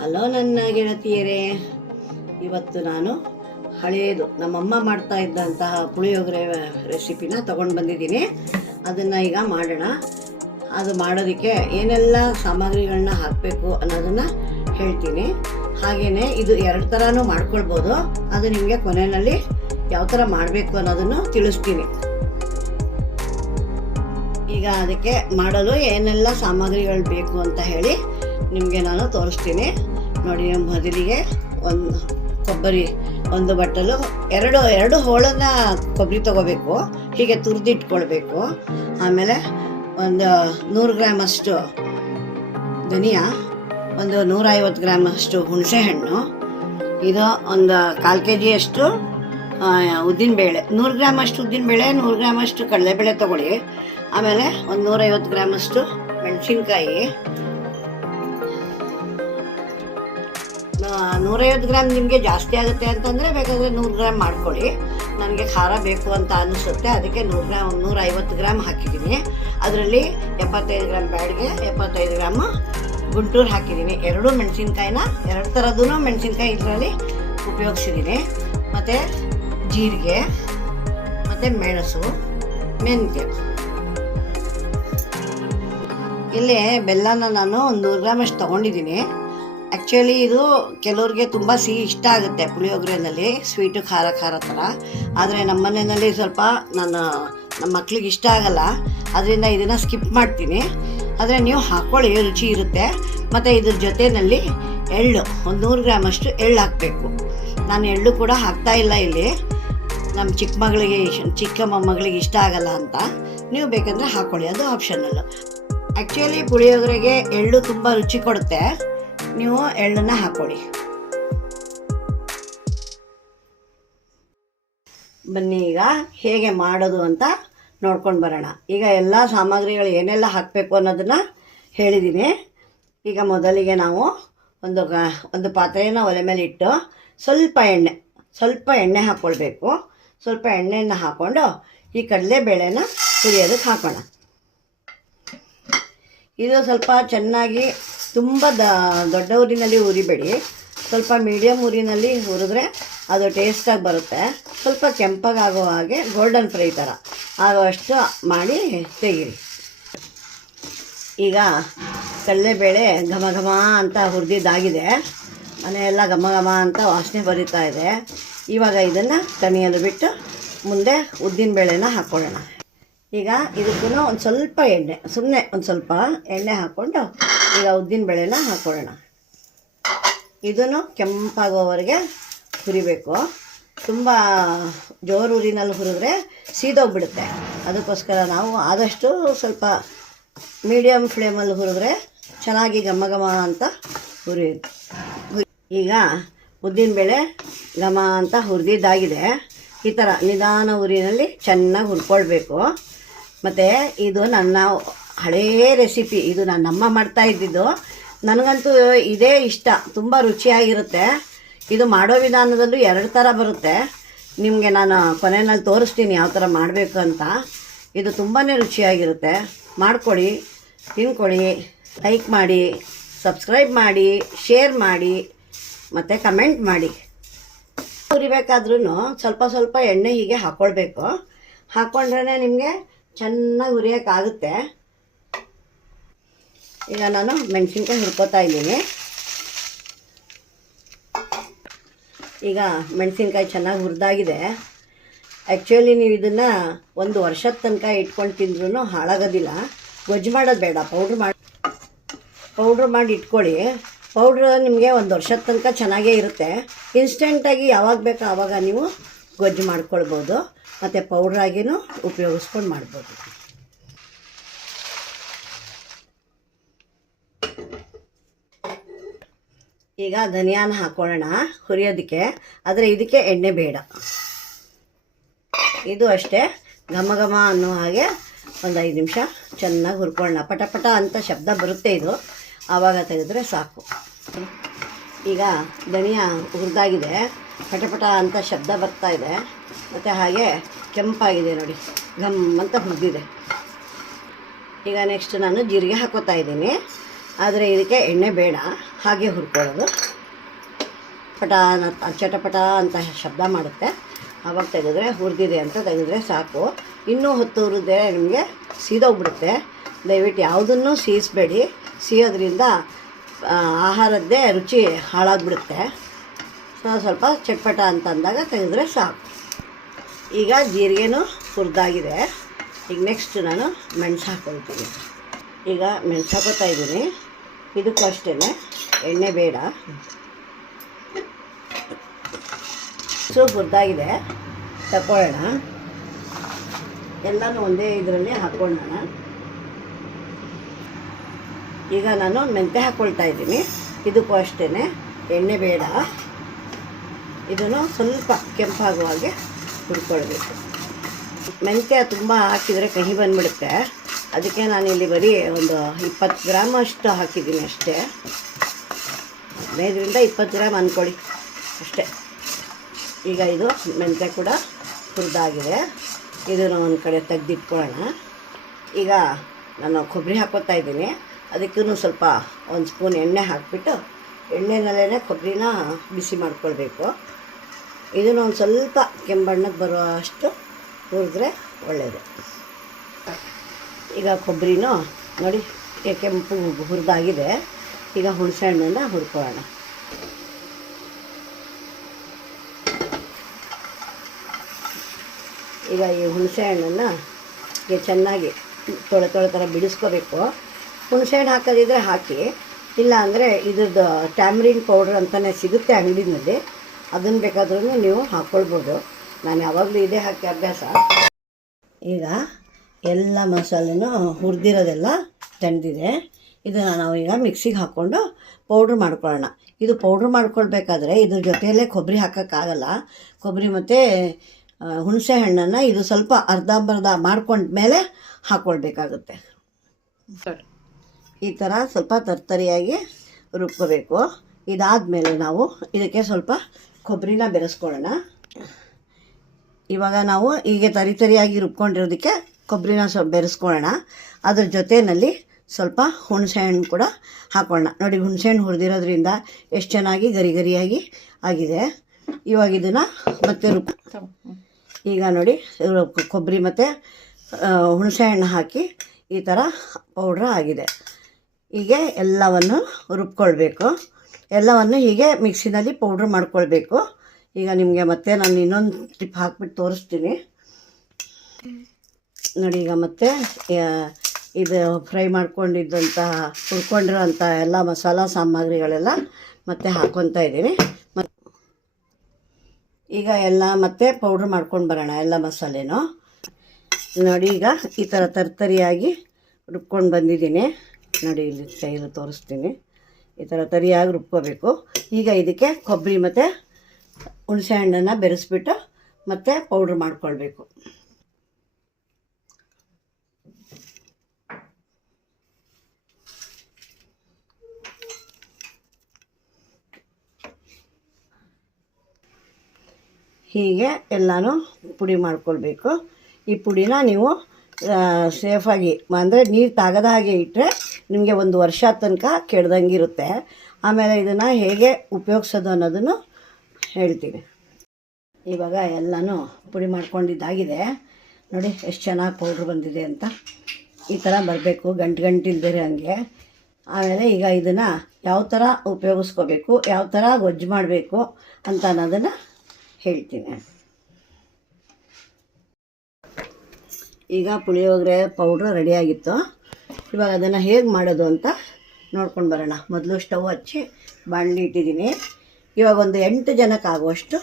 Hello ನನ್ನ ಗೆಳತಿಯರೇ, ಇವತ್ತು ನಾನು ಹಳೆಯದು ನಮ್ಮಮ್ಮ ಮಾಡ್ತಾ ಇದ್ದಂತಹ ಪುಳಿಯೋಗರೆ ರೆಸಿಪಿನ ತೊಗೊಂಡು ಬಂದಿದ್ದೀನಿ. ಅದನ್ನು ಈಗ ಮಾಡೋಣ. ಅದು ಮಾಡೋದಕ್ಕೆ ಏನೆಲ್ಲ ಸಾಮಗ್ರಿಗಳನ್ನ ಹಾಕಬೇಕು ಅನ್ನೋದನ್ನು ಹೇಳ್ತೀನಿ. ಹಾಗೆಯೇ ಇದು ಎರಡು ಥರನೂ ಮಾಡ್ಕೊಳ್ಬೋದು. ಅದು ನಿಮಗೆ ಕೊನೆಯಲ್ಲಿ ಯಾವ ಥರ ಮಾಡಬೇಕು ಅನ್ನೋದನ್ನು ತಿಳಿಸ್ತೀನಿ. ಈಗ ಅದಕ್ಕೆ ಮಾಡಲು ಏನೆಲ್ಲ ಸಾಮಗ್ರಿಗಳು ಬೇಕು ಅಂತ ಹೇಳಿ ನಿಮಗೆ ನಾನು ತೋರಿಸ್ತೀನಿ ನೋಡಿ. ಮೊದಲಿಗೆ ಕೊಬ್ಬರಿ ಒಂದು ಬಟ್ಟಲು, ಎರಡು ಹೋಳನ್ನ ಕೊಬ್ಬರಿ ತೊಗೋಬೇಕು. ಹೀಗೆ ತುರಿದಿಟ್ಕೊಳ್ಬೇಕು. ಆಮೇಲೆ ಒಂದು 100 ಗ್ರಾಮ್ ಅಷ್ಟು ಧನಿಯಾ, ಒಂದು 150 ಗ್ರಾಮ್ ಅಷ್ಟು ಹುಣಸೆಹಣ್ಣು, ಇದು ಒಂದು 1/4 kg ಅಷ್ಟು ಉದ್ದಿನಬೇಳೆ, 100 ಗ್ರಾಮ್ ಅಷ್ಟು ಉದ್ದಿನಬೇಳೆ, 100 ಗ್ರಾಮ್ ಅಷ್ಟು ಕಡಲೆಬೇಳೆ ತೊಗೊಳ್ಳಿ. ಆಮೇಲೆ ಒಂದು 150 ಗ್ರಾಮ್ ಅಷ್ಟು ಮೆಣಸಿನ್ಕಾಯಿ, 150 ಗ್ರಾಮ್ ನಿಮಗೆ ಜಾಸ್ತಿ ಆಗುತ್ತೆ ಅಂತಂದರೆ ಬೇಕಾದರೆ 100 ಗ್ರಾಮ್ ಮಾಡ್ಕೊಳ್ಳಿ. ನನಗೆ ಖಾರ ಬೇಕು ಅಂತ ಅನಿಸುತ್ತೆ, ಅದಕ್ಕೆ 150 ಗ್ರಾಮ್ ಹಾಕಿದ್ದೀನಿ. ಅದರಲ್ಲಿ 75 ಗ್ರಾಮ್ ಬ್ಯಾಡ್ಗೆ, 75 ಗ್ರಾಮ್ ಗುಂಟೂರು ಹಾಕಿದ್ದೀನಿ. ಎರಡು ಮೆಣಸಿನ್ಕಾಯಿನ, ಎರಡು ಥರದ್ದು ಮೆಣಸಿನ್ಕಾಯಿ ಇದರಲ್ಲಿ ಉಪಯೋಗಿಸಿದ್ದೀನಿ. ಮತ್ತು ಜೀರಿಗೆ, ಮತ್ತು ಮೆಣಸು, ಮೆಂತ್ಯ. ಇಲ್ಲಿ ಬೆಲ್ಲನ ನಾನು ಒಂದು 100 ಗ್ರಾಮ್ ಅಷ್ಟು ತೊಗೊಂಡಿದ್ದೀನಿ. ಆ್ಯಕ್ಚುಲಿ ಇದು ಕೆಲವ್ರಿಗೆ ತುಂಬ ಸಿಹಿ ಇಷ್ಟ ಆಗುತ್ತೆ ಪುಳಿಯೋಗರೆನಲ್ಲಿ, ಸ್ವೀಟು ಖಾರ ಖಾರ ಥರ. ಆದರೆ ನಮ್ಮ ಮನೆಯಲ್ಲಿ ಸ್ವಲ್ಪ ನಮ್ಮ ಮಕ್ಳಿಗೆ ಇಷ್ಟ ಆಗಲ್ಲ, ಅದರಿಂದ ಇದನ್ನು ಸ್ಕಿಪ್ ಮಾಡ್ತೀನಿ. ಆದರೆ ನೀವು ಹಾಕ್ಕೊಳ್ಳಿ, ರುಚಿ ಇರುತ್ತೆ. ಮತ್ತು ಇದ್ರ ಜೊತೆಯಲ್ಲಿ ಎಳ್ಳು, ಒಂದು 100 ಗ್ರಾಮ್ ಅಷ್ಟು ಎಳ್ಳು ಹಾಕಬೇಕು. ನಾನು ಎಳ್ಳು ಕೂಡ ಹಾಕ್ತಾಯಿಲ್ಲ ಇಲ್ಲಿ, ನಮ್ಮ ಚಿಕ್ಕ ಮೊಮ್ಮಗಳಿಗೆ ಇಷ್ಟ ಆಗಲ್ಲ ಅಂತ. ನೀವು ಬೇಕಂದರೆ ಹಾಕ್ಕೊಳ್ಳಿ, ಅದು ಆಪ್ಷನಲ್ಲು. ಆ್ಯಕ್ಚುಲಿ ಪುಳಿಯೋಗರೆಗೆ ಎಳ್ಳು ತುಂಬ ರುಚಿ ಕೊಡುತ್ತೆ, ನೀವು ಎಳ್ಳನ್ನು ಹಾಕ್ಕೊಳ್ಳಿ. ಬನ್ನಿ ಈಗ ಹೇಗೆ ಮಾಡೋದು ಅಂತ ನೋಡ್ಕೊಂಡು ಬರೋಣ. ಈಗ ಎಲ್ಲ ಸಾಮಗ್ರಿಗಳು ಏನೆಲ್ಲ ಹಾಕಬೇಕು ಅನ್ನೋದನ್ನು ಹೇಳಿದ್ದೀನಿ. ಈಗ ಮೊದಲಿಗೆ ನಾವು ಒಂದು ಪಾತ್ರೆಯನ್ನು ಒಲೆ ಮೇಲೆ ಇಟ್ಟು ಸ್ವಲ್ಪ ಎಣ್ಣೆ ಹಾಕ್ಕೊಳ್ಬೇಕು. ಸ್ವಲ್ಪ ಎಣ್ಣೆಯನ್ನು ಹಾಕ್ಕೊಂಡು ಈ ಕಡಲೆಬೇಳೆನ ಹುರಿಯೋದಕ್ಕೆ ಹಾಕೋಣ. ಇದು ಸ್ವಲ್ಪ ಚೆನ್ನಾಗಿ ತುಂಬ ದೊಡ್ಡ ಊರಿನಲ್ಲಿ ಹುರಿಬೇಡಿ, ಸ್ವಲ್ಪ ಮೀಡಿಯಮ್ ಊರಿನಲ್ಲಿ ಹುರಿದ್ರೆ ಅದು ಟೇಸ್ಟಾಗಿ ಬರುತ್ತೆ. ಸ್ವಲ್ಪ ಕೆಂಪಗಾಗೋ ಹಾಗೆ ಗೋಲ್ಡನ್ ಫ್ರೈ ಥರ ಆಗೋಷ್ಟು ಮಾಡಿ ತೆಗೀರಿ. ಈಗ ಕಡಲೆಬೇಳೆ ಘಮ ಘಮ ಅಂತ ಹುರಿದಿದ್ದಾಗಿದೆ, ಮನೆಯೆಲ್ಲ ಘಮ ಘಮ ಅಂತ ವಾಸನೆ ಬರೀತಾ ಇದೆ. ಇವಾಗ ಇದನ್ನು ತಣಿಯಲು ಬಿಟ್ಟು ಮುಂದೆ ಉದ್ದಿನಬೇಳೆನ ಹಾಕ್ಕೊಳ್ಳೋಣ. ಈಗ ಇದಕ್ಕೂ ಒಂದು ಸ್ವಲ್ಪ ಎಣ್ಣೆ, ಸುಮ್ಮನೆ ಒಂದು ಸ್ವಲ್ಪ ಎಣ್ಣೆ ಹಾಕ್ಕೊಂಡು ಈಗ ಉದ್ದಿನಬೇಳೆನ ಹಾಕ್ಕೊಳ್ಳೋಣ. ಇದನ್ನು ಕೆಂಪಾಗೋವರೆಗೆ ಹುರಿಬೇಕು. ತುಂಬ ಜೋರು ಉರಿನಲ್ಲಿ ಹುರಿದ್ರೆ ಸೀದೋಗ್ಬಿಡುತ್ತೆ. ಅದಕ್ಕೋಸ್ಕರ ನಾವು ಆದಷ್ಟು ಸ್ವಲ್ಪ ಮೀಡಿಯಮ್ ಫ್ಲೇಮಲ್ಲಿ ಹುರಿದ್ರೆ ಚೆನ್ನಾಗಿ ಘಮ ಘಮ ಅಂತ ಹುರಿಯುತ್ತೆ. ಈಗ ಉದ್ದಿನಬೇಳೆ ಘಮ ಅಂತ ಹುರಿದಿದ್ದಾಗಿದೆ. ಈ ಥರ ನಿಧಾನ ಉರಿನಲ್ಲಿ ಚೆನ್ನಾಗಿ ಹುರ್ಕೊಳ್ಬೇಕು. ಮತ್ತು ಇದು ನನ್ನ ಹಳೆಯ ರೆಸಿಪಿ, ಇದು ನನ್ನಮ್ಮ ಮಾಡ್ತಾ ಇದ್ದಿದ್ದು. ನನಗಂತೂ ಇದೇ ಇಷ್ಟ, ತುಂಬ ರುಚಿಯಾಗಿರುತ್ತೆ. ಇದು ಮಾಡೋ ವಿಧಾನದಲ್ಲೂ 2 ಥರ ಬರುತ್ತೆ. ನಿಮಗೆ ನಾನು ಕೊನೆಯಲ್ಲಿ ತೋರಿಸ್ತೀನಿ ಯಾವ ಥರ ಮಾಡಬೇಕು ಅಂತ. ಇದು ತುಂಬಾ ರುಚಿಯಾಗಿರುತ್ತೆ. ಮಾಡ್ಕೊಳ್ಳಿ, ತಿನ್ಕೊಳ್ಳಿ, ಲೈಕ್ ಮಾಡಿ, ಸಬ್ಸ್ಕ್ರೈಬ್ ಮಾಡಿ, ಶೇರ್ ಮಾಡಿ, ಮತ್ತು ಕಮೆಂಟ್ ಮಾಡಿ. ಹುರಿಬೇಕಾದ್ರೂ ಸ್ವಲ್ಪ ಎಣ್ಣೆ ಹೀಗೆ ಹಾಕ್ಕೊಳ್ಬೇಕು. ಹಾಕ್ಕೊಂಡ್ರೆ ನಿಮಗೆ ಚೆನ್ನಾಗಿ ಹುರಿಯೋಕ್ಕಾಗುತ್ತೆ. ಈಗ ನಾನು ಮೆಣಸಿನ್ಕಾಯಿ ಹುರ್ಕೋತಾ ಇದ್ದೀನಿ. ಈಗ ಮೆಣಸಿನ್ಕಾಯಿ ಚೆನ್ನಾಗಿ ಹುರಿದಾಗಿದೆ. ಆ್ಯಕ್ಚುಲಿ ನೀವು ಇದನ್ನು 1 ವರ್ಷದ ತನಕ ಇಟ್ಕೊಂಡು ತಿಂದ್ರೂ ಹಾಳಾಗೋದಿಲ್ಲ. ಗೊಜ್ಜು ಮಾಡೋದು ಬೇಡ, ಪೌಡ್ರ್ ಮಾಡಿ ಇಟ್ಕೊಳ್ಳಿ. ಪೌಡ್ರ್ ನಿಮಗೆ 1 ವರ್ಷದ ತನಕ ಚೆನ್ನಾಗೇ ಇರುತ್ತೆ. ಇನ್ಸ್ಟೆಂಟಾಗಿ ಯಾವಾಗ ಬೇಕೋ ಆವಾಗ ನೀವು ಗೊಜ್ಜು ಮಾಡ್ಕೊಳ್ಬೋದು, ಮತ್ತು ಪೌಡ್ರಾಗಿಯೂ ಉಪಯೋಗಿಸ್ಕೊಂಡು ಮಾಡ್ಬೋದು. ಈಗ ಧನಿಯಾನ ಹಾಕ್ಕೊಳ್ಳೋಣ ಹುರಿಯೋದಕ್ಕೆ. ಆದರೆ ಇದಕ್ಕೆ ಎಣ್ಣೆ ಬೇಡ. ಇದು ಅಷ್ಟೇ ಘಮ ಘಮ ಅನ್ನೋ ಹಾಗೆ ಒಂದು 5 ನಿಮಿಷ ಚೆನ್ನಾಗಿ ಹುರ್ಕೊಳ್ಳೋಣ. ಪಟ ಅಂತ ಶಬ್ದ ಬರುತ್ತೆ, ಇದು ಆವಾಗ ತೆಗೆದ್ರೆ ಸಾಕು. ಈಗ ಧನಿಯಾ ಹುರಿದಾಗಿದೆ, ಪಟ ಅಂತ ಶಬ್ದ ಬರ್ತಾ ಇದೆ. ಮತ್ತು ಹಾಗೆ ಕೆಂಪಾಗಿದೆ ನೋಡಿ, ಘಮ್ ಅಂತ ಹುರಿದಿದೆ. ಈಗ ನೆಕ್ಸ್ಟ್ ನಾನು ಜೀರಿಗೆ ಹಾಕೋತಾ ಇದ್ದೀನಿ. ಆದರೆ ಇದಕ್ಕೆ ಎಣ್ಣೆ ಬೇಡ, ಹಾಗೆ ಹುರ್ಕೊಳ್ಳೋದು. ಪಟ ಚಟಪಟ ಅಂತ ಶಬ್ದ ಮಾಡುತ್ತೆ, ಆವಾಗ ತೆಗೆದ್ರೆ ಹುರಿದಿದೆ ಅಂತ ತೆಗೆದ್ರೆ ಸಾಕು. ಇನ್ನೂ ಹೊತ್ತು ಹುರಿದ್ರೆ ನಿಮಗೆ ಸೀದೋಗ್ಬಿಡುತ್ತೆ. ದಯವಿಟ್ಟು ಯಾವುದನ್ನು ಸೀಸಬೇಡಿ, ಸೀಯೋದ್ರಿಂದ ಆಹಾರದ್ದೇ ರುಚಿ ಹಾಳಾಗ್ಬಿಡುತ್ತೆ. ಸ್ವಲ್ಪ ಚಟ್ಪಟ ಅಂತ ಅಂದಾಗ ತೆಗೆದ್ರೆ ಸಾಕು. ಈಗ ಜೀರಿಗೆನೂ ಹುರಿದಾಗಿದೆ. ಈಗ ನೆಕ್ಸ್ಟ್ ನಾನು ಮೆಣಸು ಹಾಕ್ಕೊಳ್ತೀನಿ. ಈಗ ಮೆಣಸು ಹಾಕೋತಾ ಇದ್ದೀನಿ. ಇದಕ್ಕೂ ಅಷ್ಟೇ ಎಣ್ಣೆ ಬೇಡ. ಹುರಿದಾಗಿದೆ, ತಗೊಳ್ಳೋಣ. ಎಲ್ಲನೂ ಒಂದೇ ಇದರಲ್ಲಿ ಹಾಕ್ಕೊಳ್ಳೋಣ. ಈಗ ನಾನು ಮೆಂತ್ಯ ಹಾಕ್ಕೊಳ್ತಾ ಇದ್ದೀನಿ. ಇದಕ್ಕೂ ಅಷ್ಟೇ ಎಣ್ಣೆ ಬೇಡ. ಇದನ್ನು ಸ್ವಲ್ಪ ಕೆಂಪಾಗುವಾಗೆ ಹುರ್ಕೊಳ್ಬೇಕು. ಮೆಂತ್ಯ ತುಂಬ ಹಾಕಿದರೆ ಕಹಿ ಬಂದುಬಿಡುತ್ತೆ. ಅದಕ್ಕೆ ನಾನಿಲ್ಲಿ ಬರೀ ಒಂದು 20 ಗ್ರಾಮ್ ಅಷ್ಟು ಹಾಕಿದ್ದೀನಿ ಅಷ್ಟೇ. 15ರಿಂದ 20 ಗ್ರಾಮ್ ಅಂದ್ಕೊಳ್ಳಿ ಅಷ್ಟೇ. ಈಗ ಇದು ಮೆಂತ್ಯ ಕೂಡ ಹುರಿದಾಗಿದೆ. ಇದನ್ನು ಒಂದು ಕಡೆ ತೆಗೆದಿಟ್ಕೊಳ್ಳೋಣ. ಈಗ ನಾನು ಕೊಬ್ಬರಿ ಹಾಕ್ಕೊತಾ ಇದ್ದೀನಿ. ಅದಕ್ಕೂ ಸ್ವಲ್ಪ ಒಂದು ಸ್ಪೂನ್ ಎಣ್ಣೆ ಹಾಕಿಬಿಟ್ಟು ಎಣ್ಣೆನಲ್ಲೇ ಕೊಬ್ಬರಿನ ಬಿಸಿ ಮಾಡ್ಕೊಳ್ಬೇಕು. ಇದನ್ನು ಒಂದು ಸ್ವಲ್ಪ ಕೆಂಬಣ್ಣಕ್ಕೆ ಬರೋ ಅಷ್ಟು ಹುರಿದ್ರೆ ಒಳ್ಳೆಯದು. ಈಗ ಕೊಬ್ಬರಿನೂ ನೋಡಿ ಕೆಂಪು ಹುರಿದಾಗಿದೆ. ಈಗ ಹುಣಸೆ ಹಣ್ಣನ್ನು ಹುರ್ಕೊಳ್ಳೋಣ. ಈಗ ಈ ಹುಣಸೆ ಹಣ್ಣನ್ನು ಚೆನ್ನಾಗಿ ತೊಳೆ ಥರ ಬಿಡಿಸ್ಕೋಬೇಕು. ಹುಣಸೆ ಹಣ್ಣು ಹಾಕೋದಿದ್ರೆ ಹಾಕಿ, ಇಲ್ಲ ಅಂದರೆ ಇದ್ರದ್ದು ಟ್ಯಾಮ್ರಿನ್ ಪೌಡ್ರ್ ಅಂತಲೇ ಸಿಗುತ್ತೆ ಅಂಗಡಿನಲ್ಲಿ, ಅದನ್ನು ಬೇಕಾದ್ರೂ ನೀವು ಹಾಕ್ಕೊಳ್ಬೋದು. ನಾನು ಯಾವಾಗಲೂ ಇದೇ ಹಾಕಿ ಅಭ್ಯಾಸ. ಈಗ ಎಲ್ಲ ಮಸಾಲೆನೂ ಹುರಿದಿರೋದೆಲ್ಲ ತಂದಿದೆ. ಇದನ್ನು ನಾವು ಈಗ ಮಿಕ್ಸಿಗೆ ಹಾಕ್ಕೊಂಡು ಪೌಡ್ರ್ ಮಾಡ್ಕೊಳ್ಳೋಣ. ಇದು ಪೌಡ್ರ್ ಮಾಡ್ಕೊಳ್ಬೇಕಾದ್ರೆ ಇದ್ರ ಜೊತೆಯಲ್ಲೇ ಕೊಬ್ಬರಿ ಹಾಕೋಕ್ಕಾಗಲ್ಲ. ಕೊಬ್ಬರಿ ಮತ್ತು ಹುಣಸೆ ಹಣ್ಣನ್ನು ಇದು ಸ್ವಲ್ಪ ಅರ್ಧಂಬರ್ಧ ಮಾಡ್ಕೊಂಡ ಮೇಲೆ ಹಾಕ್ಕೊಳ್ಬೇಕಾಗುತ್ತೆ. ಈ ಥರ ಸ್ವಲ್ಪ ತರ್ತರಿಯಾಗಿ ರುಬ್ಕೋಬೇಕು. ಇದಾದಮೇಲೆ ನಾವು ಇದಕ್ಕೆ ಸ್ವಲ್ಪ ಕೊಬ್ಬರಿನ ಬೆರೆಸ್ಕೊಳ್ಳೋಣ. ಇವಾಗ ನಾವು ಹೀಗೆ ತರಿಯಾಗಿ ರುಬ್ಕೊಂಡಿರೋದಕ್ಕೆ ಕೊಬ್ಬರಿನ ಸ್ವಲ್ಪ ಬೆರೆಸ್ಕೊಳ್ಳೋಣ. ಅದ್ರ ಜೊತೆಯಲ್ಲಿ ಸ್ವಲ್ಪ ಹುಣಸೆ ಹಣ್ಣು ಕೂಡ ಹಾಕೊಳ್ಳೋಣ. ನೋಡಿ, ಹುಣಸೆ ಹಣ್ಣು ಹುರಿದಿರೋದ್ರಿಂದ ಎಷ್ಟು ಚೆನ್ನಾಗಿ ಗರಿಯಾಗಿ ಆಗಿದೆ. ಇವಾಗ ಇದನ್ನು ಮತ್ತೆ ಈಗ ನೋಡಿ ಕೊಬ್ಬರಿ ಮತ್ತು ಹುಣಸೆ ಹಣ್ಣು ಹಾಕಿ ಈ ಥರ ಪೌಡ್ರ್ ಆಗಿದೆ. ಹೀಗೆ ಎಲ್ಲವನ್ನು ರುಬ್ಕೊಳ್ಬೇಕು. ಎಲ್ಲವನ್ನು ಹೀಗೆ ಮಿಕ್ಸಿನಲ್ಲಿ ಪೌಡ್ರ್ ಮಾಡ್ಕೊಳ್ಬೇಕು. ಈಗ ನಿಮಗೆ ಮತ್ತೆ ನಾನು ಇನ್ನೊಂದು ಟಿಪ್ ಹಾಕ್ಬಿಟ್ಟು ತೋರಿಸ್ತೀನಿ ನೋಡಿ. ಈಗ ಮತ್ತೆ ಇದು ಫ್ರೈ ಮಾಡ್ಕೊಂಡಿದ್ದಂತಹ ಹುರ್ಕೊಂಡಿರೋಂಥ ಎಲ್ಲ ಮಸಾಲ ಸಾಮಗ್ರಿಗಳೆಲ್ಲ ಮತ್ತೆ ಹಾಕ್ಕೊತಾ ಇದ್ದೀನಿ. ಈಗ ಎಲ್ಲ ಮತ್ತೆ ಪೌಡ್ರ್ ಮಾಡ್ಕೊಂಡು ಬರೋಣ ಎಲ್ಲ ಮಸಾಲೆನೂ. ನೋಡಿ, ಈಗ ಈ ಥರ ತರ್ತರಿಯಾಗಿ ರುಬ್ಕೊಂಡು ಬಂದಿದ್ದೀನಿ ನೋಡಿ. ಇಲ್ಲಿ ಕೈಯಲ್ಲಿ ತೋರಿಸ್ತೀನಿ. ಈ ಥರ ತರಿಯಾಗಿ ರುಬ್ಕೋಬೇಕು. ಈಗ ಇದಕ್ಕೆ ಕೊಬ್ಬರಿ ಮತ್ತು ಹುಣಸೆ ಹಣ್ಣನ್ನು ಬೆರೆಸ್ಬಿಟ್ಟು ಮತ್ತೆ ಪೌಡ್ರ್ ಮಾಡ್ಕೊಳ್ಬೇಕು. ಹೀಗೆ ಎಲ್ಲನೂ ಪುಡಿ ಮಾಡ್ಕೊಳ್ಬೇಕು. ಈ ಪುಡಿನ ನೀವು ಸೇಫಾಗಿ ಅಂದರೆ ನೀರು ತಾಗದ ಹಾಗೆ ಇಟ್ಟರೆ ನಿಮಗೆ 1 ವರ್ಷ ತನಕ ಕೆಡ್ದಂಗೆ ಇರುತ್ತೆ. ಆಮೇಲೆ ಇದನ್ನು ಹೇಗೆ ಉಪಯೋಗಿಸೋದು ಅನ್ನೋದನ್ನು ಹೇಳ್ತೀನಿ. ಇವಾಗ ಎಲ್ಲನೂ ಪುಡಿ ಮಾಡ್ಕೊಂಡಿದ್ದಾಗಿದೆ ನೋಡಿ. ಎಷ್ಟು ಚೆನ್ನಾಗಿ ಪೌಡ್ರ್ ಬಂದಿದೆ ಅಂತ. ಈ ಥರ ಬರಬೇಕು, ಗಂಟಿಲ್ದಿರೋ ಹಂಗೆ. ಆಮೇಲೆ ಈಗ ಇದನ್ನು ಯಾವ ಥರ ಉಪಯೋಗಿಸ್ಕೋಬೇಕು, ಯಾವ ಥರ ಗೊಜ್ಜು ಮಾಡಬೇಕು ಅಂತ ಅನ್ನೋದನ್ನು ಹೇಳ್ತೀನಿ. ಈಗ ಪುಳಿಯೋಗರೆ ಪೌಡ್ರ್ ರೆಡಿಯಾಗಿತ್ತು. ಇವಾಗ ಅದನ್ನು ಹೇಗೆ ಮಾಡೋದು ಅಂತ ನೋಡ್ಕೊಂಡು ಬರೋಣ. ಮೊದಲು ಸ್ಟವ್ ಹಚ್ಚಿ ಬಾಣಲಿ ಇಟ್ಟಿದ್ದೀನಿ. ಇವಾಗ ಒಂದು 8 ಜನಕ್ಕೆ ಆಗುವಷ್ಟು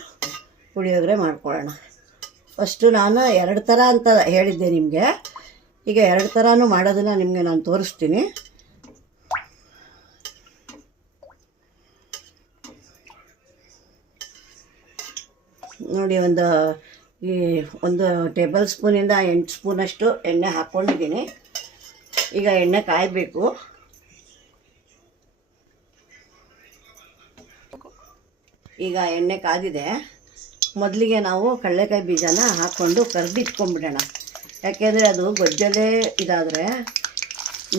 ಪುಳಿಯೋಗರೆ ಮಾಡ್ಕೊಳ್ಳೋಣ. ಫಸ್ಟು ನಾನು 2 ಥರ ಅಂತ ಹೇಳಿದ್ದೆ ನಿಮಗೆ. ಈಗ 2 ಥರನೂ ಮಾಡೋದನ್ನು ನಿಮಗೆ ನಾನು ತೋರಿಸ್ತೀನಿ. ನೋಡಿ, ಒಂದು ಟೇಬಲ್ ಸ್ಪೂನಿಂದ 8 ಸ್ಪೂನಷ್ಟು ಎಣ್ಣೆ ಹಾಕ್ಕೊಂಡಿದ್ದೀನಿ. ಈಗ ಎಣ್ಣೆ ಕಾಯಬೇಕು. ಈಗ ಎಣ್ಣೆ ಕಾದಿದೆ. ಮೊದಲಿಗೆ ನಾವು ಕಡಲೆಕಾಯಿ ಬೀಜನ ಹಾಕ್ಕೊಂಡು ಕರ್ದಿಟ್ಕೊಂಡ್ಬಿಡೋಣ. ಯಾಕೆಂದರೆ ಅದು ಗೊಜ್ಜಲ್ಲೇ ಇದಾದರೆ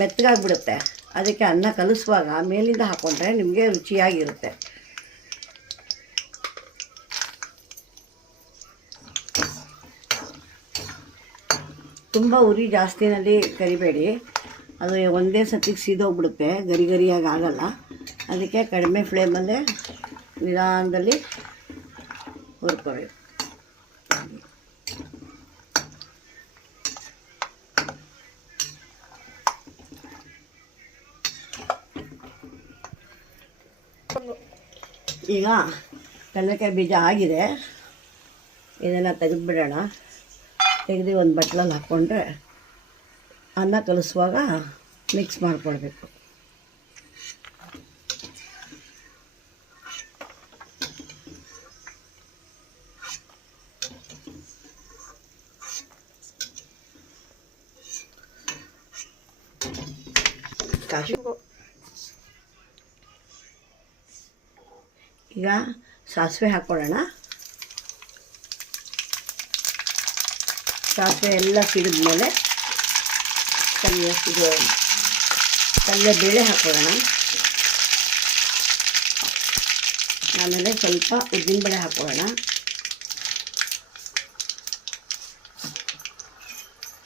ಮೆತ್ತಗಾಗ್ಬಿಡುತ್ತೆ. ಅದಕ್ಕೆ ಅನ್ನ ಕಲಿಸುವಾಗ ಮೇಲಿಂದ ಹಾಕ್ಕೊಂಡ್ರೆ ನಿಮಗೆ ರುಚಿಯಾಗಿರುತ್ತೆ. ತುಂಬ ಉರಿ ಜಾಸ್ತಿನಲ್ಲಿ ಕರಿಬೇಡಿ, ಅದು ಒಂದೇ ಸತಿಗೆ ಸೀದೋಗ್ಬಿಡುತ್ತೆ, ಗರಿ ಗರಿಯಾಗಿ ಆಗಲ್ಲ. ಅದಕ್ಕೆ ಕಡಿಮೆ ಫ್ಲೇಮಲ್ಲೇ ನಿಧಾನದಲ್ಲಿ ಹುರ್ಕೋಬೇಕು. ಈಗ ಕಡಲೆಕಾಯಿ ಬೀಜ ಆಗಿದೆ, ಇದನ್ನು ತೆಗೆದುಬಿಡೋಣ. ತೆಗೆದು ಒಂದು ಬಟ್ಲಲ್ಲಿ ಹಾಕ್ಕೊಂಡ್ರೆ ಅನ್ನ ಕಲಿಸುವಾಗ ಮಿಕ್ಸ್ ಮಾಡಿಕೊಳ್ಬೇಕು. ಈಗ ಸಾಸಿವೆ ಹಾಕ್ಕೊಳ್ಳೋಣ. ಸಾಸಿವೆ ಎಲ್ಲ ಸಿಡಿದ ಮೇಲೆ ಕಡಲೆಬೇಳೆ ಹಾಕ್ಕೊಳ್ಳೋಣ. ಆಮೇಲೆ ಸ್ವಲ್ಪ ಉದ್ದಿನಬೇಳೆ ಹಾಕ್ಕೊಳ್ಳೋಣ.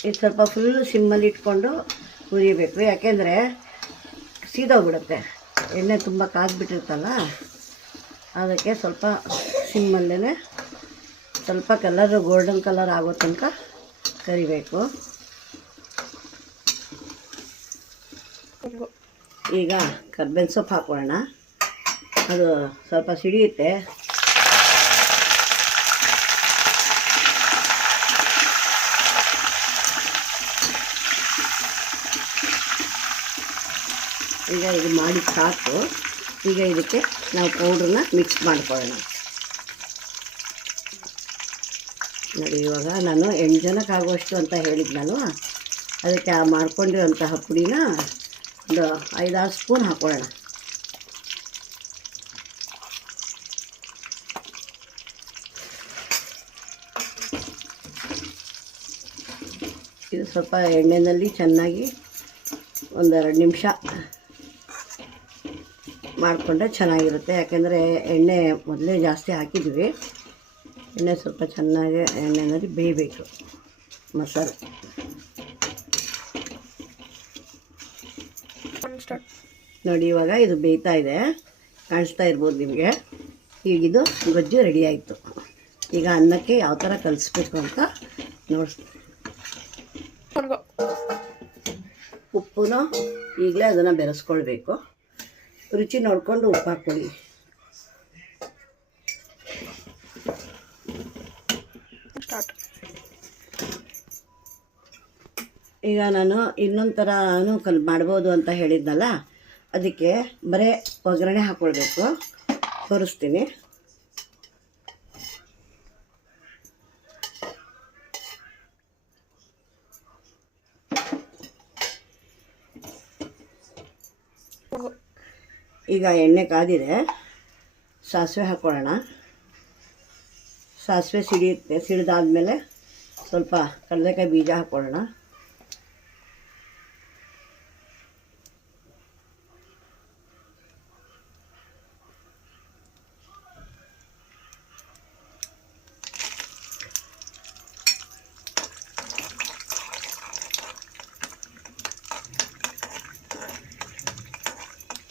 ಇದು ಸ್ವಲ್ಪ ಫುಲ್ ಸಿಮ್ಮಲ್ಲಿ ಇಟ್ಕೊಂಡು ಹುರಿಯಬೇಕು, ಯಾಕೆಂದರೆ ಸೀದೋಗ್ಬಿಡುತ್ತೆ, ಎಣ್ಣೆ ತುಂಬ ಕಾದ್ಬಿಟ್ಟಿರ್ತಲ್ಲ. ಅದಕ್ಕೆ ಸ್ವಲ್ಪ ಸಿಮ್ಮಲ್ಲೇ ಸ್ವಲ್ಪ ಕಲರು ಗೋಲ್ಡನ್ ಕಲರ್ ಆಗೋ ತನಕ ಕರಿಬೇಕು. ಈಗ ಕರ್ಬೇವಿನ ಸೊಪ್ಪು ಹಾಕೋಣ. ಅದು ಸ್ವಲ್ಪ ಸಿಡಿಯುತ್ತೆ. ಈಗ ಇದು ಮಾಡಿ ಸಾಕು. ಈಗ ಇದಕ್ಕೆ ನಾವು ಪೌಡ್ರನ್ನ ಮಿಕ್ಸ್ ಮಾಡ್ಕೊಳ್ಳೋಣ. ನೋಡಿ, ಇವಾಗ ನಾನು 8 ಜನಕ್ಕೆ ಆಗುವಷ್ಟು ಅಂತ ಹೇಳಿದ್ನಲ್ವ, ಅದಕ್ಕೆ ಮಾಡ್ಕೊಂಡಿರೋಂತಹ ಪುಡಿನ ಒಂದು 5-6 ಸ್ಪೂನ್ ಹಾಕ್ಕೊಳ್ಳೋಣ. ಇದು ಸ್ವಲ್ಪ ಎಣ್ಣೆಯಲ್ಲಿ ಚೆನ್ನಾಗಿ 1-2 ನಿಮಿಷ ಮಾಡಿಕೊಂಡ್ರೆ ಚೆನ್ನಾಗಿರುತ್ತೆ. ಯಾಕೆಂದರೆ ಎಣ್ಣೆ ಮೊದಲೇ ಜಾಸ್ತಿ ಹಾಕಿದ್ವಿ. ಎಣ್ಣೆ ಸ್ವಲ್ಪ ಚೆನ್ನಾಗಿ ಎಣ್ಣೆಯಲ್ಲಿ ಬೇಯಬೇಕು ಮಸಾಲೆ. ನೋಡಿ, ಇವಾಗ ಇದು ಬೇಯ್ತಾ ಇದೆ, ಕಾಣಿಸ್ತಾ ಇರ್ಬೋದು ನಿಮಗೆ. ಈಗಿದು ಗೊಜ್ಜು ರೆಡಿ ಆಯಿತು. ಈಗ ಅನ್ನಕ್ಕೆ ಯಾವ ಥರ ಕಲಿಸ್ಬೇಕು ಅಂತ ನೋಡಿಸ್ತೀನಿ. ಉಪ್ಪುನು ಈಗಲೇ ಅದನ್ನು ಬೆರೆಸ್ಕೊಳ್ಬೇಕು. ರುಚಿ ನೋಡಿಕೊಂಡು ಉಪ್ಪು ಹಾಕ್ಕೊಳ್ಳಿ. ಈಗ ನಾನು ಇನ್ನೊಂದು ಥರನೂ ಮಾಡ್ಬೋದು ಅಂತ ಹೇಳಿದ್ನಲ್ಲ, ಅದಕ್ಕೆ ಬರೀ ಒಗ್ಗರಣೆ ಹಾಕ್ಕೊಳ್ಬೇಕು. ತೋರಿಸ್ತೀನಿ. ಈಗ ಎಣ್ಣೆ ಕಾದಿದೆ, ಸಾಸಿವೆ ಹಾಕ್ಕೊಳ್ಳೋಣ. ಸಾಸಿವೆ ಸಿಡಿದಾದ್ಮೇಲೆ ಸ್ವಲ್ಪ ಕಡಲೆಕಾಯಿ ಬೀಜ ಹಾಕ್ಕೊಳ್ಳೋಣ.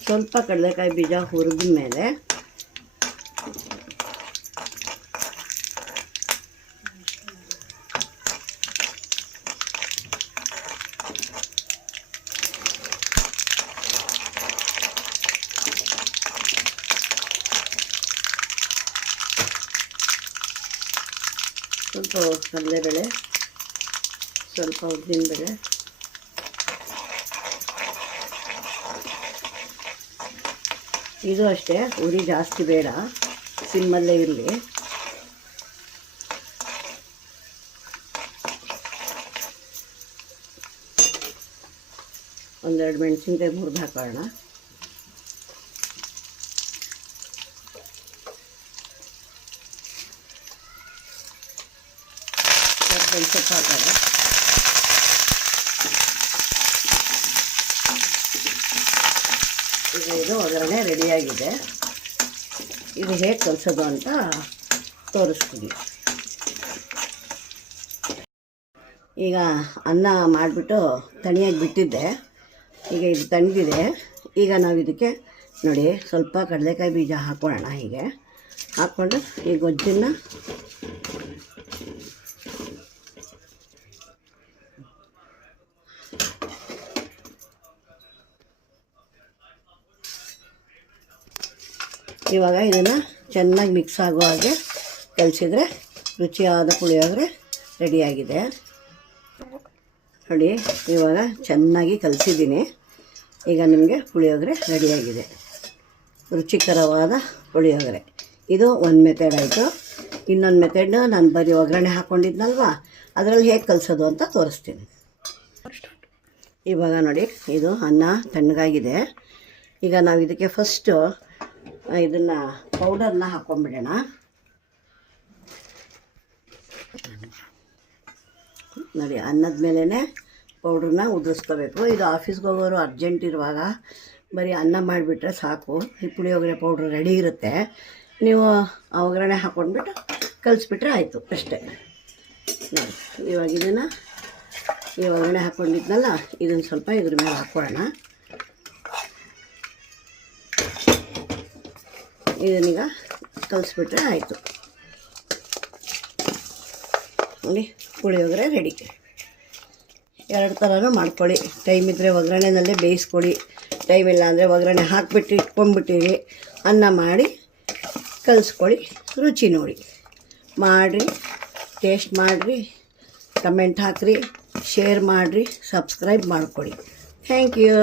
ಸ್ವಲ್ಪ ಕಡಲೆಕಾಯಿ ಬೀಜ ಹುರಿದ ಮೇಲೆ ಸ್ವಲ್ಪ ಕಡಲೆಬೇಳೆ, ಸ್ವಲ್ಪ ಉದ್ದಿನಬೇಳೆ, ಇದು ಅಷ್ಟೇ, ಉರಿ ಜಾಸ್ತಿ ಬೇಡ, ಸಿಮ್ಮಲ್ಲೇ ಇರಲಿ. ಒಂದೆರಡು ಮೆಣಸಿನ್ಕಾಯಿ ಮುರಿದು ಹಾಕೋಣ. ಸೊಪ್ಪು ಹಾಕೋಣ. ಇದು ಒಗ್ಗರಣೆ ರೆಡಿಯಾಗಿದೆ. ಇದು ಹೇಗೆ ಕಲಿಸೋದು ಅಂತ ತೋರಿಸ್ತೀನಿ. ಈಗ ಅನ್ನ ಮಾಡಿಬಿಟ್ಟು ತಣಿಯಾಗಿ ಬಿಟ್ಟಿದ್ದೆ. ಈಗ ಇದು ತಣಿದಿದೆ. ಈಗ ನಾವು ಇದಕ್ಕೆ ನೋಡಿ ಸ್ವಲ್ಪ ಕಡಲೆಕಾಯಿ ಬೀಜ ಹಾಕ್ಕೊಳ್ಳೋಣ. ಹೀಗೆ ಹಾಕ್ಕೊಂಡು ಈ ಗೊಜ್ಜನ್ನು ಇವಾಗ ಇದನ್ನು ಚೆನ್ನಾಗಿ ಮಿಕ್ಸ್ ಆಗೋ ಹಾಗೆ ಕಲಿಸಿದ್ರೆ ರುಚಿಯಾದ ಪುಳಿಯೋಗರೆ ರೆಡಿಯಾಗಿದೆ. ನೋಡಿ ಇವಾಗ ಚೆನ್ನಾಗಿ ಕಲಿಸಿದ್ದೀನಿ. ಈಗ ನಿಮಗೆ ಪುಳಿಯೋಗರೆ ರೆಡಿಯಾಗಿದೆ. ರುಚಿಕರವಾದ ಪುಳಿಯೋಗರೆ. ಇದು ಒಂದು ಮೆಥಡ್ ಆಯಿತು. ಇನ್ನೊಂದು ಮೆಥಡ್ ನಾನು ಬರೀ ಒಗ್ಗರಣೆ ಹಾಕ್ಕೊಂಡಿದ್ನಲ್ವ, ಅದರಲ್ಲಿ ಹೇಗೆ ಕಲಿಸೋದು ಅಂತ ತೋರಿಸ್ತೀನಿ. ಇವಾಗ ನೋಡಿ ಇದು ಅನ್ನ ತಣ್ಣಗಾಗಿದೆ. ಈಗ ನಾವು ಇದಕ್ಕೆ ಫಸ್ಟು ಇದನ್ನು ಪೌಡರ್ನ ಹಾಕ್ಕೊಂಬಿಡೋಣ. ನೋಡಿ ಅನ್ನದ ಮೇಲೇ ಪೌಡ್ರನ್ನ ಉದುರಿಸ್ಕೋಬೇಕು. ಇದು ಆಫೀಸ್ಗೆ ಹೋಗೋರು ಅರ್ಜೆಂಟ್ ಇರುವಾಗ ಬರೀ ಅನ್ನ ಮಾಡಿಬಿಟ್ರೆ ಸಾಕು, ಈ ಪುಳಿಯೋಗರೆ ಪೌಡ್ರ್ ರೆಡಿ ಇರುತ್ತೆ. ನೀವು ಆ ಒಗ್ಗರಣೆ ಹಾಕ್ಕೊಂಡ್ಬಿಟ್ಟು ಕಲಿಸ್ಬಿಟ್ರೆ ಆಯಿತು ಅಷ್ಟೇ. ನೋಡಿ ಇವಾಗ ಇದನ್ನು ಈ ಒಗ್ಗರಣೆ ಹಾಕ್ಕೊಂಡಿದ್ನಲ್ಲ, ಇದನ್ನು ಸ್ವಲ್ಪ ಇದ್ರ ಮೇಲೆ ಹಾಕ್ಕೊಳ್ಳೋಣ. ಇದನ್ನೀಗ ಕಲಿಸ್ಬಿಟ್ರೆ ಆಯಿತು. ನೋಡಿ ಪುಳಿಯೋಗರೆ ರೆಡಿ. ಎರಡು ಥರನೂ ಮಾಡ್ಕೊಳ್ಳಿ. ಟೈಮ್ ಇದ್ದರೆ ಒಗ್ಗರಣೆನಲ್ಲೇ ಬೇಯಿಸ್ಕೊಳ್ಳಿ, ಟೈಮ್ ಇಲ್ಲ ಅಂದರೆ ಒಗ್ಗರಣೆ ಹಾಕಿಬಿಟ್ಟು ಇಟ್ಕೊಂಡ್ಬಿಟ್ಟಿರಿ, ಅನ್ನ ಮಾಡಿ ಕಲಿಸ್ಕೊಳ್ಳಿ. ರುಚಿ ನೋಡಿ, ಮಾಡಿರಿ, ಟೇಸ್ಟ್ ಮಾಡಿರಿ, ಕಮೆಂಟ್ ಹಾಕಿರಿ, ಶೇರ್ ಮಾಡಿರಿ, ಸಬ್ಸ್ಕ್ರೈಬ್ ಮಾಡ್ಕೊಳ್ಳಿ. Thank you.